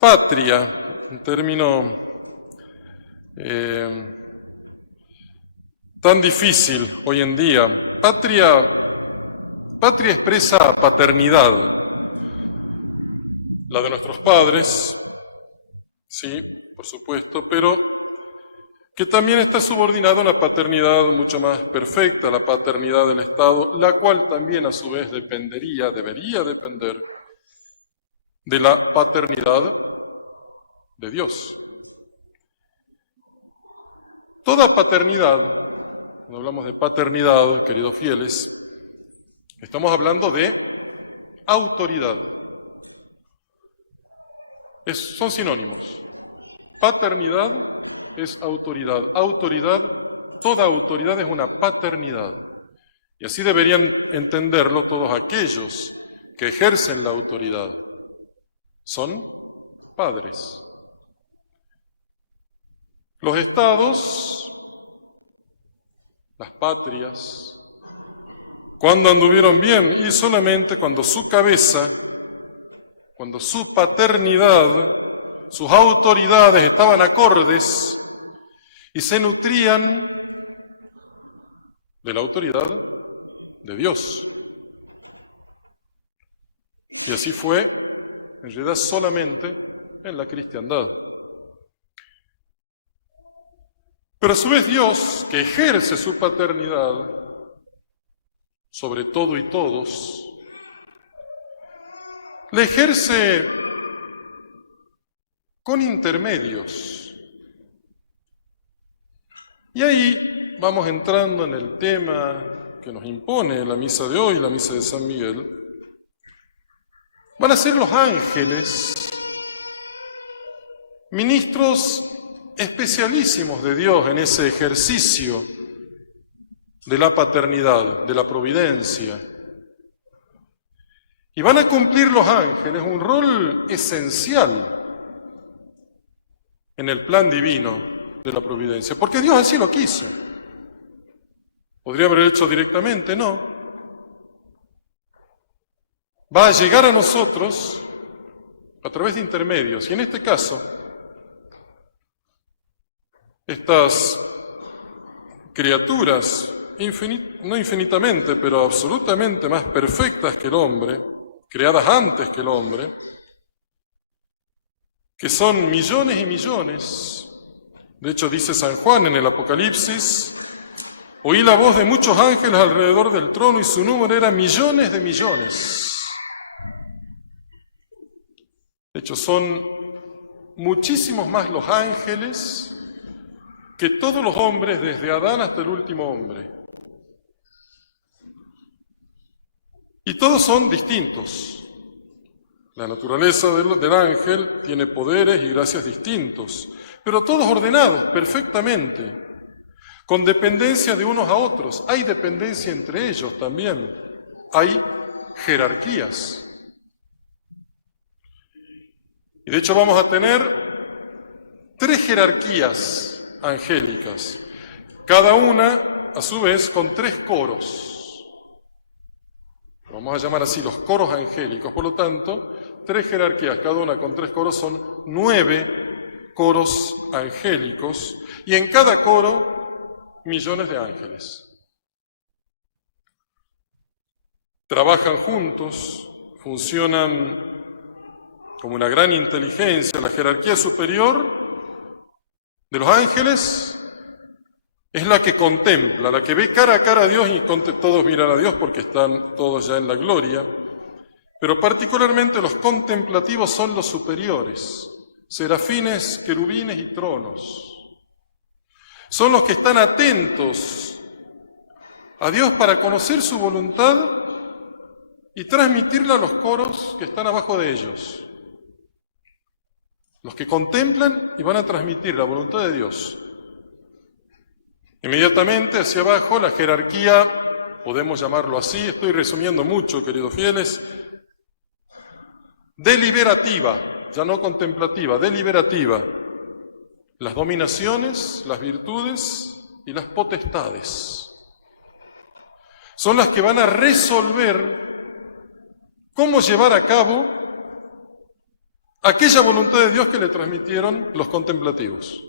Patria, un término tan difícil hoy en día. Patria expresa paternidad, la de nuestros padres, sí, por supuesto, pero que también está subordinada a una paternidad mucho más perfecta, la paternidad del Estado, la cual también a su vez debería depender de la paternidad de Dios. Toda paternidad, cuando hablamos de paternidad, queridos fieles, estamos hablando de autoridad. Son sinónimos. Paternidad es autoridad. Autoridad, toda autoridad es una paternidad. Y así deberían entenderlo todos aquellos que ejercen la autoridad. Son padres. Los estados, las patrias, cuando anduvieron bien y solamente cuando su cabeza, cuando su paternidad, sus autoridades estaban acordes y se nutrían de la autoridad de Dios. Y así fue, en realidad, solamente en la cristiandad. Pero a su vez Dios, que ejerce su paternidad sobre todo y todos, le ejerce con intermedios. Y ahí vamos entrando en el tema que nos impone la misa de hoy, la misa de San Miguel. Van a ser los ángeles, ministros especialísimos de Dios en ese ejercicio de la paternidad, de la providencia. Y van a cumplir los ángeles un rol esencial en el plan divino de la providencia, porque Dios así lo quiso. ¿Podría haber hecho directamente? No. Va a llegar a nosotros a través de intermedios, y en este caso, estas criaturas, no infinitamente, pero absolutamente más perfectas que el hombre, creadas antes que el hombre, que son millones y millones. De hecho, dice San Juan en el Apocalipsis: oí la voz de muchos ángeles alrededor del trono y su número era millones de millones. De hecho, son muchísimos más los ángeles que todos los hombres, desde Adán hasta el último hombre. Y todos son distintos. La naturaleza del ángel tiene poderes y gracias distintos, pero todos ordenados perfectamente, con dependencia de unos a otros. Hay dependencia entre ellos también. Hay jerarquías. Y de hecho vamos a tener 3 jerarquías angélicas, cada una, a su vez, con 3 coros. Vamos a llamar así los coros angélicos. Por lo tanto, 3 jerarquías, cada una con 3 coros, son 9 coros angélicos, y en cada coro, millones de ángeles. Trabajan juntos, funcionan como una gran inteligencia. La jerarquía superior de los ángeles es la que contempla, la que ve cara a cara a Dios, y todos miran a Dios porque están todos ya en la gloria, pero particularmente los contemplativos son los superiores, serafines, querubines y tronos. Son los que están atentos a Dios para conocer su voluntad y transmitirla a los coros que están abajo de ellos. Los que contemplan y van a transmitir la voluntad de Dios. Inmediatamente hacia abajo, la jerarquía, podemos llamarlo así, estoy resumiendo mucho, queridos fieles, deliberativa, ya no contemplativa, deliberativa. Las dominaciones, las virtudes y las potestades son las que van a resolver cómo llevar a cabo aquella voluntad de Dios que le transmitieron los contemplativos.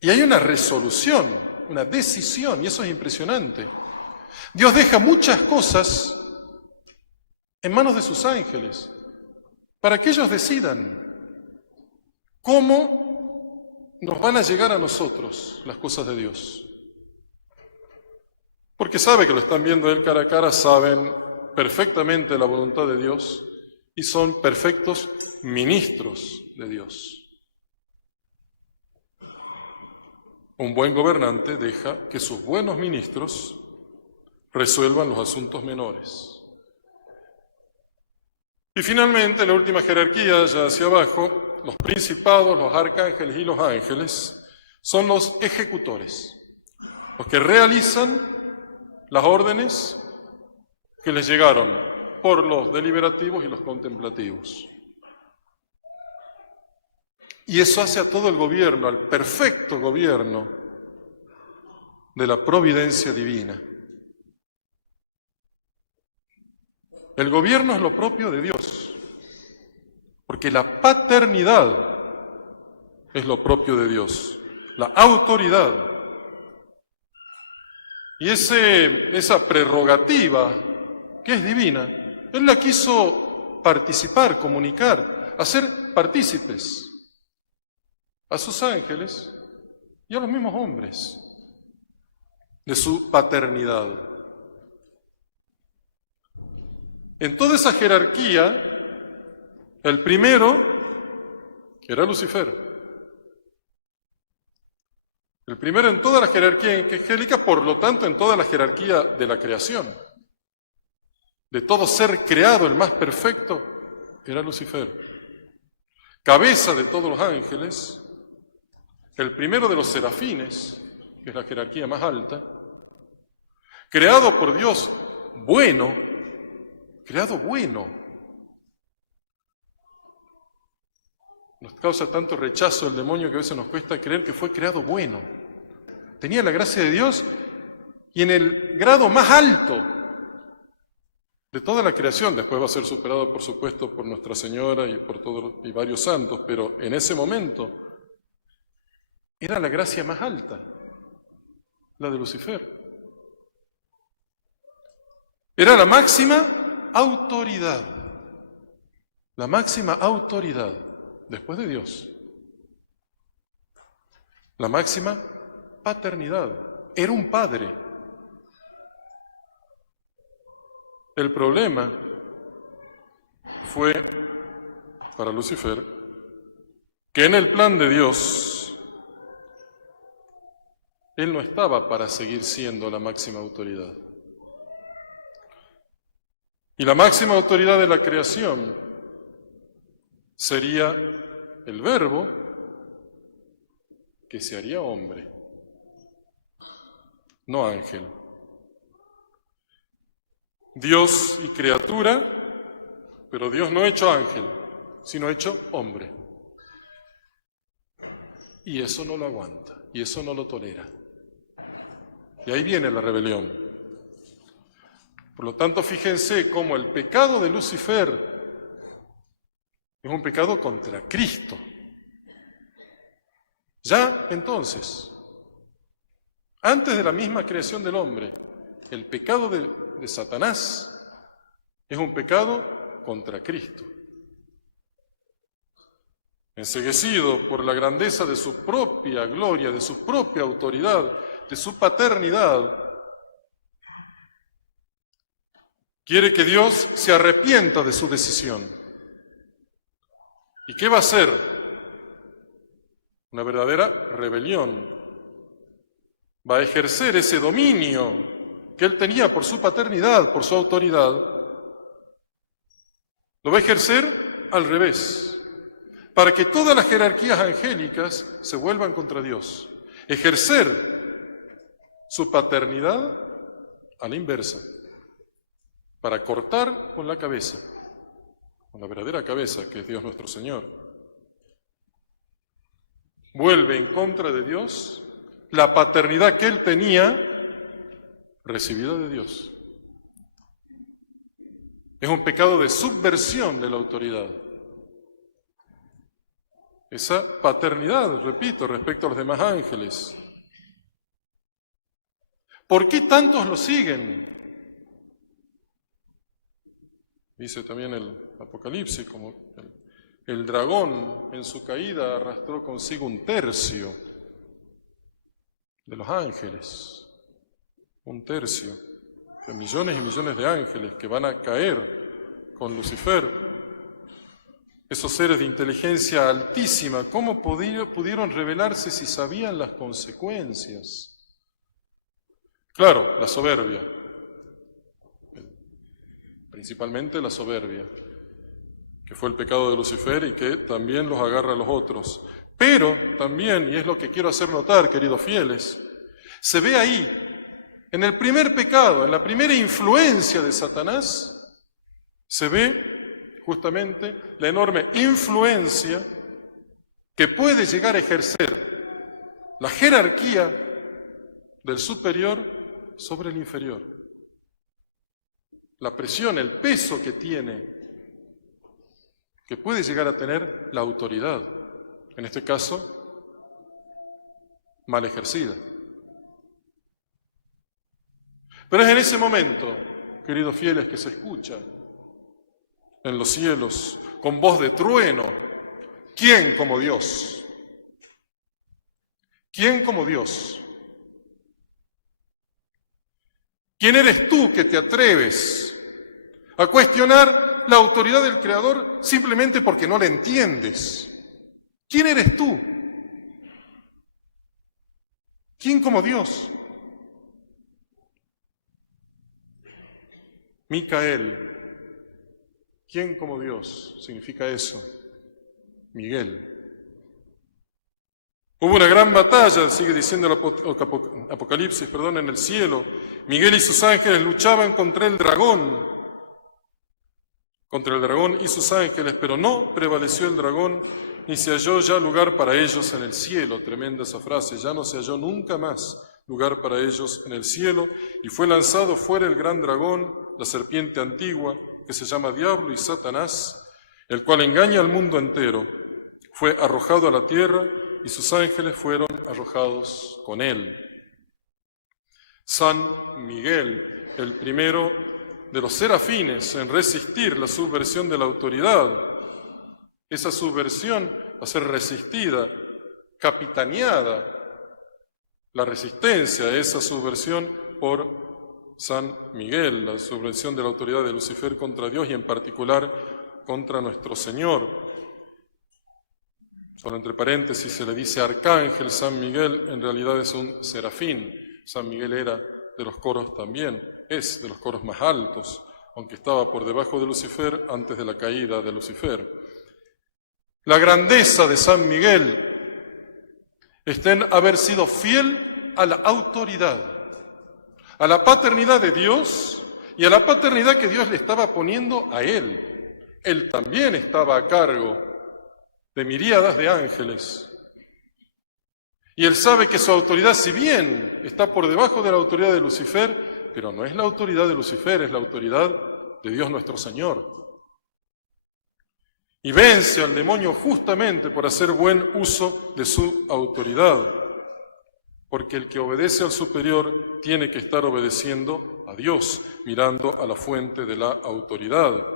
Y hay una resolución, una decisión, y eso es impresionante. Dios deja muchas cosas en manos de sus ángeles para que ellos decidan cómo nos van a llegar a nosotros las cosas de Dios. Porque sabe que lo están viendo él cara a cara, saben perfectamente la voluntad de Dios y son perfectos ministros de Dios. Un buen gobernante deja que sus buenos ministros resuelvan los asuntos menores. Y finalmente, la última jerarquía, ya hacia abajo, los principados, los arcángeles y los ángeles son los ejecutores, los que realizan las órdenes que les llegaron por los deliberativos y los contemplativos. Y eso hace a todo el gobierno, al perfecto gobierno de la providencia divina. El gobierno es lo propio de Dios, porque la paternidad es lo propio de Dios, la autoridad. Y esa prerrogativa que es divina, Él la quiso participar, comunicar, hacer partícipes a sus ángeles y a los mismos hombres de su paternidad. En toda esa jerarquía, el primero era Lucifer. El primero en toda la jerarquía angélica, por lo tanto en toda la jerarquía de la creación. De todo ser creado, el más perfecto, era Lucifer. Cabeza de todos los ángeles, el primero de los serafines, que es la jerarquía más alta, creado por Dios bueno, creado bueno. Nos causa tanto rechazo el demonio que a veces nos cuesta creer que fue creado bueno. Tenía la gracia de Dios y en el grado más alto de toda la creación, después va a ser superado por supuesto por Nuestra Señora y varios santos, pero en ese momento era la gracia más alta, la de Lucifer. Era la máxima autoridad después de Dios. La máxima paternidad. Era un padre. El problema fue para Lucifer que en el plan de Dios él no estaba para seguir siendo la máxima autoridad. Y la máxima autoridad de la creación sería el Verbo que se haría hombre, no ángel. Dios y criatura, pero Dios no hecho ángel, sino hecho hombre. Y eso no lo aguanta, y eso no lo tolera. Y ahí viene la rebelión. Por lo tanto, fíjense cómo el pecado de Lucifer es un pecado contra Cristo. Ya entonces, antes de la misma creación del hombre, el pecado de Satanás es un pecado contra Cristo. Enceguecido por la grandeza de su propia gloria, de su propia autoridad, de su paternidad, quiere que Dios se arrepienta de su decisión. ¿Y qué va a hacer? Una verdadera rebelión. Va a ejercer ese dominio que él tenía por su paternidad, por su autoridad. Lo va a ejercer al revés, para que todas las jerarquías angélicas se vuelvan contra Dios. Ejercer su paternidad a la inversa, para cortar con la cabeza, con la verdadera cabeza que es Dios nuestro Señor. Vuelve en contra de Dios la paternidad que él tenía recibida de Dios. Es un pecado de subversión de la autoridad. esa paternidad, repito, respecto a los demás ángeles. ¿Por qué tantos lo siguen? Dice también el Apocalipsis, como el dragón en su caída arrastró consigo 1/3 de los ángeles, 1/3 de millones y millones de ángeles que van a caer con Lucifer. Esos seres de inteligencia altísima, ¿cómo pudieron rebelarse si sabían las consecuencias? Claro, la soberbia, principalmente la soberbia, que fue el pecado de Lucifer y que también los agarra a los otros. Pero también, y es lo que quiero hacer notar, queridos fieles, se ve ahí, en el primer pecado, en la primera influencia de Satanás, se ve justamente la enorme influencia que puede llegar a ejercer la jerarquía del superior sobre el inferior. La presión, el peso que tiene, que puede llegar a tener la autoridad, en este caso, mal ejercida. Pero es en ese momento, queridos fieles, que se escucha en los cielos, con voz de trueno, ¿quién como Dios? ¿Quién como Dios? ¿Quién eres tú que te atreves a cuestionar la autoridad del Creador simplemente porque no la entiendes? ¿Quién eres tú? ¿Quién como Dios? Micael. ¿Quién como Dios? Significa eso. Miguel. Hubo una gran batalla, sigue diciendo el Apocalipsis, en el cielo. Miguel y sus ángeles luchaban contra el dragón y sus ángeles, pero no prevaleció el dragón, ni se halló ya lugar para ellos en el cielo. Tremenda esa frase, ya no se halló nunca más lugar para ellos en el cielo, y fue lanzado fuera el gran dragón, la serpiente antigua, que se llama Diablo y Satanás, el cual engaña al mundo entero. Fue arrojado a la tierra y sus ángeles fueron arrojados con él. San Miguel, el primero de los serafines en resistir la subversión de la autoridad. Esa subversión va a ser resistida, capitaneada, la resistencia a esa subversión por San Miguel, la subversión de la autoridad de Lucifer contra Dios y en particular contra nuestro Señor. Solo entre paréntesis se le dice arcángel San Miguel, en realidad es un serafín. San Miguel era de los coros también, es de los coros más altos, aunque estaba por debajo de Lucifer antes de la caída de Lucifer. La grandeza de San Miguel está en haber sido fiel a la autoridad, a la paternidad de Dios y a la paternidad que Dios le estaba poniendo a él. Él también estaba a cargo de miríadas de ángeles. Y él sabe que su autoridad, si bien está por debajo de la autoridad de Lucifer, pero no es la autoridad de Lucifer, es la autoridad de Dios nuestro Señor. Y vence al demonio justamente por hacer buen uso de su autoridad. Porque el que obedece al superior tiene que estar obedeciendo a Dios, mirando a la fuente de la autoridad.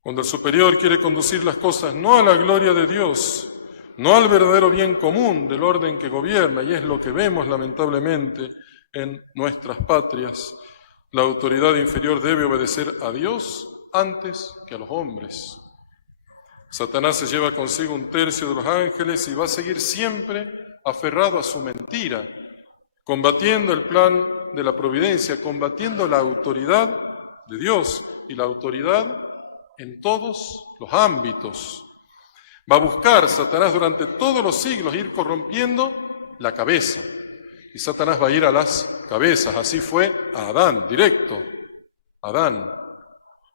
Cuando el superior quiere conducir las cosas no a la gloria de Dios, no al verdadero bien común del orden que gobierna, y es lo que vemos lamentablemente en nuestras patrias, la autoridad inferior debe obedecer a Dios antes que a los hombres. Satanás se lleva consigo 1/3 de los ángeles y va a seguir siempre aferrado a su mentira, combatiendo el plan de la providencia, combatiendo la autoridad de Dios y la autoridad en todos los ámbitos. Va a buscar Satanás durante todos los siglos ir corrompiendo la cabeza. Y Satanás va a ir a las cabezas. Así fue a Adán, directo. Adán,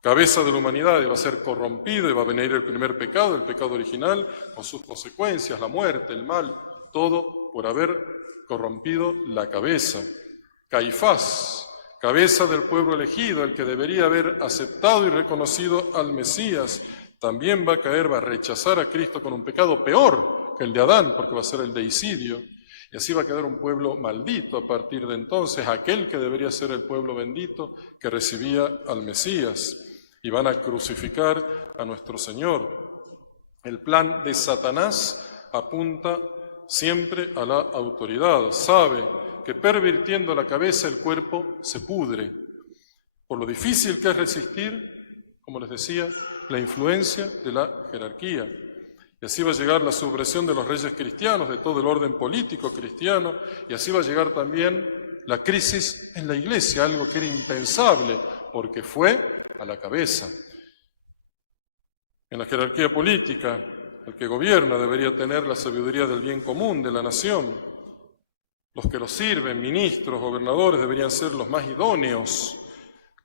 cabeza de la humanidad, y va a ser corrompido y va a venir el primer pecado, el pecado original, con sus consecuencias, la muerte, el mal, todo por haber corrompido la cabeza. Caifás, cabeza del pueblo elegido, el que debería haber aceptado y reconocido al Mesías, también va a caer, va a rechazar a Cristo con un pecado peor que el de Adán, porque va a ser el deicidio, y así va a quedar un pueblo maldito a partir de entonces, aquel que debería ser el pueblo bendito que recibía al Mesías, y van a crucificar a nuestro Señor. El plan de Satanás apunta siempre a la autoridad, sabe que pervirtiendo la cabeza el cuerpo se pudre, por lo difícil que es resistir, como les decía, la influencia de la jerarquía. Y así va a llegar la supresión de los reyes cristianos, de todo el orden político cristiano, y así va a llegar también la crisis en la Iglesia, algo que era impensable, porque fue a la cabeza. En la jerarquía política, el que gobierna debería tener la sabiduría del bien común de la nación. Los que lo sirven, ministros, gobernadores, deberían ser los más idóneos,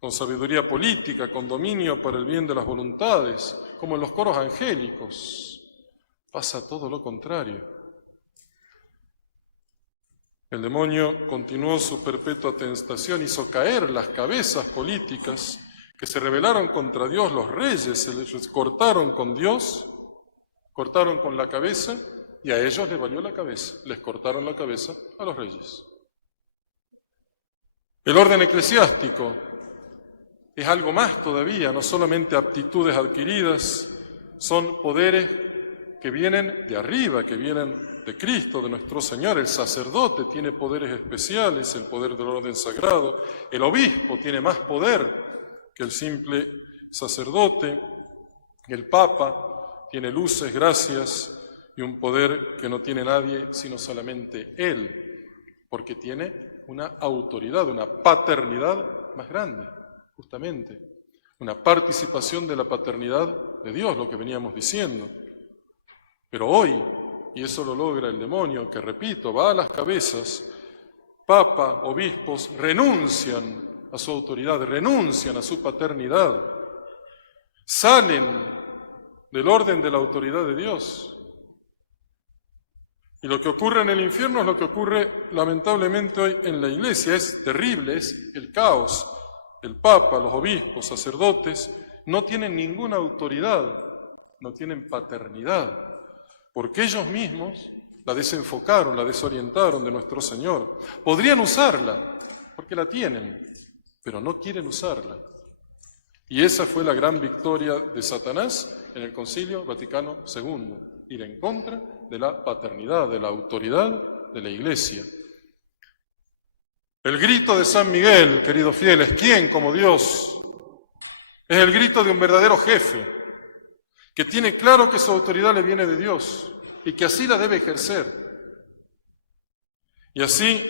con sabiduría política, con dominio para el bien de las voluntades, como en los coros angélicos. Pasa todo lo contrario. El demonio continuó su perpetua tentación, hizo caer las cabezas políticas que se rebelaron contra Dios, los reyes se les cortaron con Dios, cortaron con la cabeza, y a ellos les valió la cabeza, les cortaron la cabeza a los reyes. El orden eclesiástico es algo más todavía, no solamente aptitudes adquiridas, son poderes que vienen de arriba, que vienen de Cristo, de nuestro Señor. El sacerdote tiene poderes especiales, el poder del orden sagrado. El obispo tiene más poder que el simple sacerdote. El Papa tiene luces, gracias y un poder que no tiene nadie sino solamente Él, porque tiene una autoridad, una paternidad más grande, justamente, una participación de la paternidad de Dios, lo que veníamos diciendo. Pero hoy, y eso lo logra el demonio, que repito, va a las cabezas, Papa, obispos, renuncian a su autoridad, renuncian a su paternidad, salen del orden de la autoridad de Dios. Y lo que ocurre en el infierno es lo que ocurre lamentablemente hoy en la Iglesia, es terrible, es el caos. El Papa, los obispos, sacerdotes, no tienen ninguna autoridad, no tienen paternidad, porque ellos mismos la desenfocaron, la desorientaron de nuestro Señor. Podrían usarla, porque la tienen, pero no quieren usarla. Y esa fue la gran victoria de Satanás en el Concilio Vaticano II, ir en contra de la paternidad, de la autoridad de la Iglesia. El grito de San Miguel, queridos fieles, ¿quién como Dios? Es el grito de un verdadero jefe, que tiene claro que su autoridad le viene de Dios y que así la debe ejercer. Y así,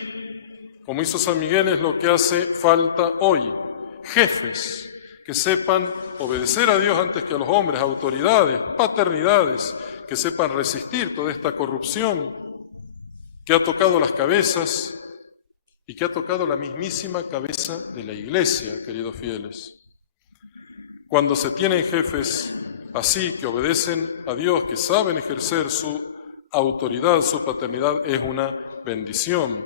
como hizo San Miguel, es lo que hace falta hoy. Jefes que sepan obedecer a Dios antes que a los hombres, autoridades, paternidades, que sepan resistir toda esta corrupción que ha tocado las cabezas y que ha tocado la mismísima cabeza de la Iglesia, queridos fieles. Cuando se tienen jefes así, que obedecen a Dios, que saben ejercer su autoridad, su paternidad, es una bendición.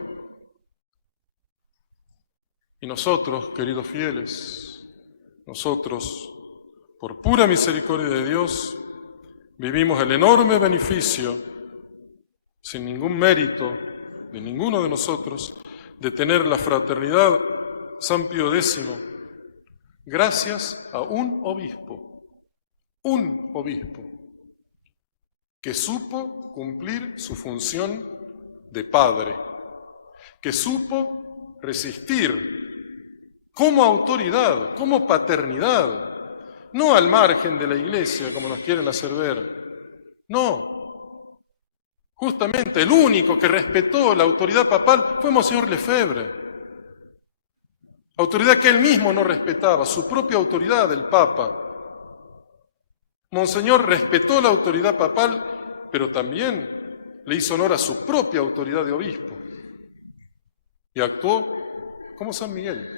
Y nosotros, queridos fieles, nosotros, por pura misericordia de Dios, vivimos el enorme beneficio, sin ningún mérito de ninguno de nosotros, de tener la fraternidad San Pío X, gracias a un obispo, que supo cumplir su función de padre, que supo resistir como autoridad, como paternidad, no al margen de la Iglesia, como nos quieren hacer ver, no. Justamente el único que respetó la autoridad papal fue Monseñor Lefebvre, autoridad que él mismo no respetaba, su propia autoridad, el Papa. Monseñor respetó la autoridad papal, pero también le hizo honor a su propia autoridad de obispo y actuó como San Miguel.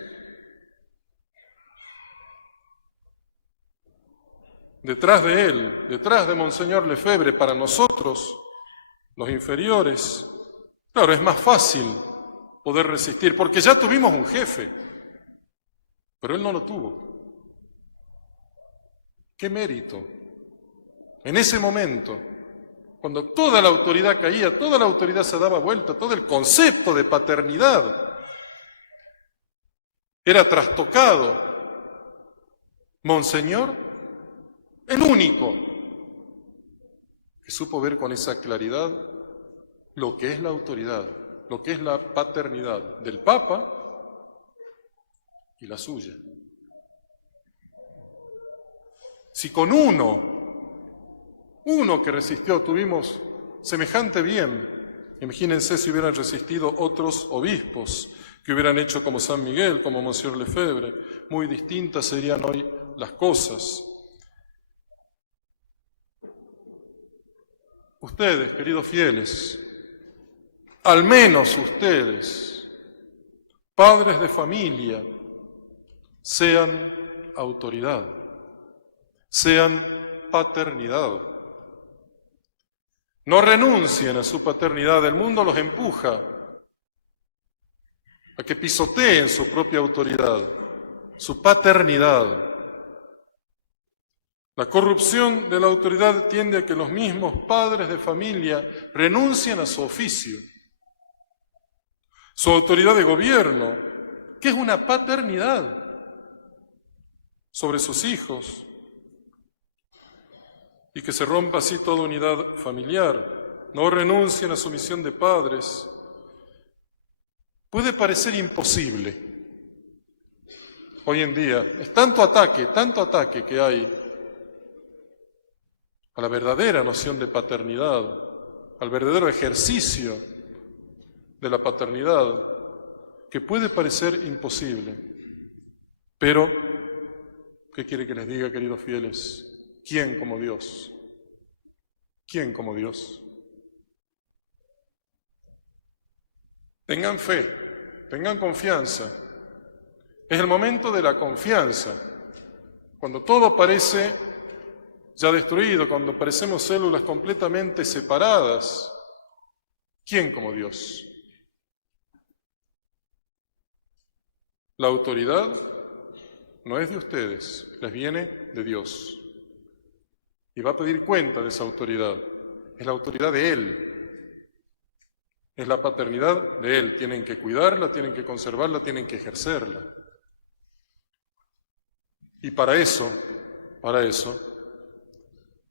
Detrás de él, detrás de Monseñor Lefebvre, para nosotros, los inferiores, claro, es más fácil poder resistir, porque ya tuvimos un jefe, pero él no lo tuvo. ¿Qué mérito En ese momento, cuando toda la autoridad caía, toda la autoridad se daba vuelta, todo el concepto de paternidad era trastocado, Monseñor, el único que supo ver con esa claridad lo que es la autoridad, lo que es la paternidad del Papa y la suya. Si con uno que resistió, tuvimos semejante bien, imagínense si hubieran resistido otros obispos que hubieran hecho como San Miguel, como Monsieur Lefebvre, muy distintas serían hoy las cosas. Ustedes, queridos fieles, al menos ustedes, padres de familia, sean autoridad, sean paternidad. No renuncien a su paternidad, el mundo los empuja a que pisoteen su propia autoridad, su paternidad. La corrupción de la autoridad tiende a que los mismos padres de familia renuncien a su oficio, su autoridad de gobierno, que es una paternidad sobre sus hijos, y que se rompa así toda unidad familiar. No renuncien a su misión de padres. Puede parecer imposible. Hoy en día es tanto ataque que hay a la verdadera noción de paternidad, al verdadero ejercicio de la paternidad, que puede parecer imposible. Pero, ¿qué quiere que les diga, queridos fieles? ¿Quién como Dios? ¿Quién como Dios? Tengan fe, tengan confianza. Es el momento de la confianza. Cuando todo parece ya destruido, cuando parecemos células completamente separadas, ¿quién como Dios? La autoridad no es de ustedes, les viene de Dios. Y va a pedir cuenta de esa autoridad. Es la autoridad de Él. Es la paternidad de Él. Tienen que cuidarla, tienen que conservarla, tienen que ejercerla. Y para eso,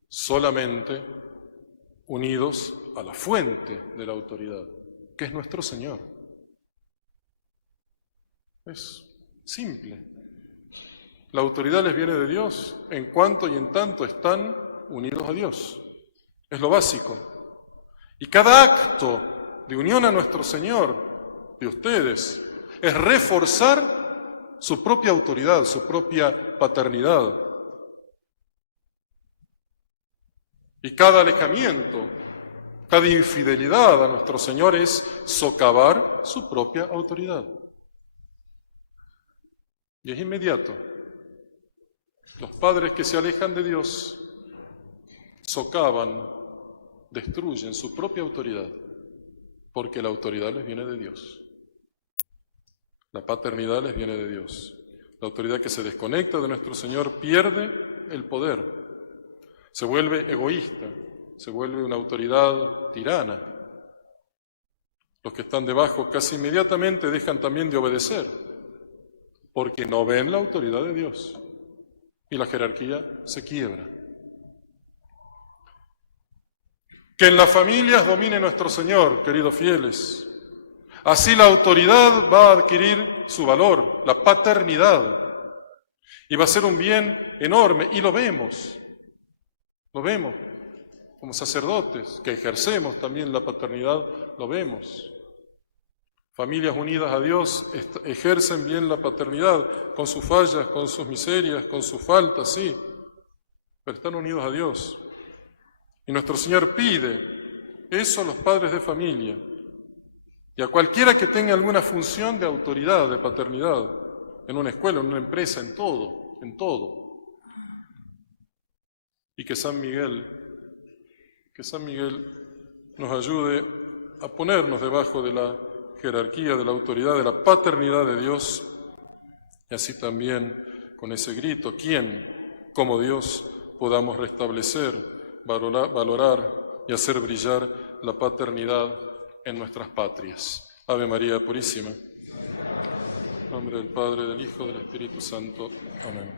solamente unidos a la fuente de la autoridad, que es nuestro Señor. Es simple. La autoridad les viene de Dios en cuanto y en tanto están unidos a Dios. Es lo básico. Y cada acto de unión a nuestro Señor, de ustedes, es reforzar su propia autoridad, su propia paternidad. Y cada alejamiento, cada infidelidad a nuestro Señor es socavar su propia autoridad. Y es inmediato. Los padres que se alejan de Dios socavan, destruyen su propia autoridad, porque la autoridad les viene de Dios. La paternidad les viene de Dios. La autoridad que se desconecta de nuestro Señor pierde el poder, se vuelve egoísta, se vuelve una autoridad tirana. Los que están debajo casi inmediatamente dejan también de obedecer, porque no ven la autoridad de Dios y la jerarquía se quiebra. Que en las familias domine nuestro Señor, queridos fieles. Así la autoridad va a adquirir su valor, la paternidad, y va a ser un bien enorme, y lo vemos como sacerdotes que ejercemos también la paternidad, lo vemos. Familias unidas a Dios ejercen bien la paternidad, con sus fallas, con sus miserias, con sus faltas, sí, pero están unidos a Dios. Y nuestro Señor pide eso a los padres de familia y a cualquiera que tenga alguna función de autoridad, de paternidad, en una escuela, en una empresa, en todo. Y que San Miguel nos ayude a ponernos debajo de la jerarquía, de la autoridad, de la paternidad de Dios, y así también con ese grito, ¿quién como Dios podamos restablecer valorar y hacer brillar la paternidad en nuestras patrias. Ave María Purísima. En nombre del Padre, del Hijo, del Espíritu Santo. Amén.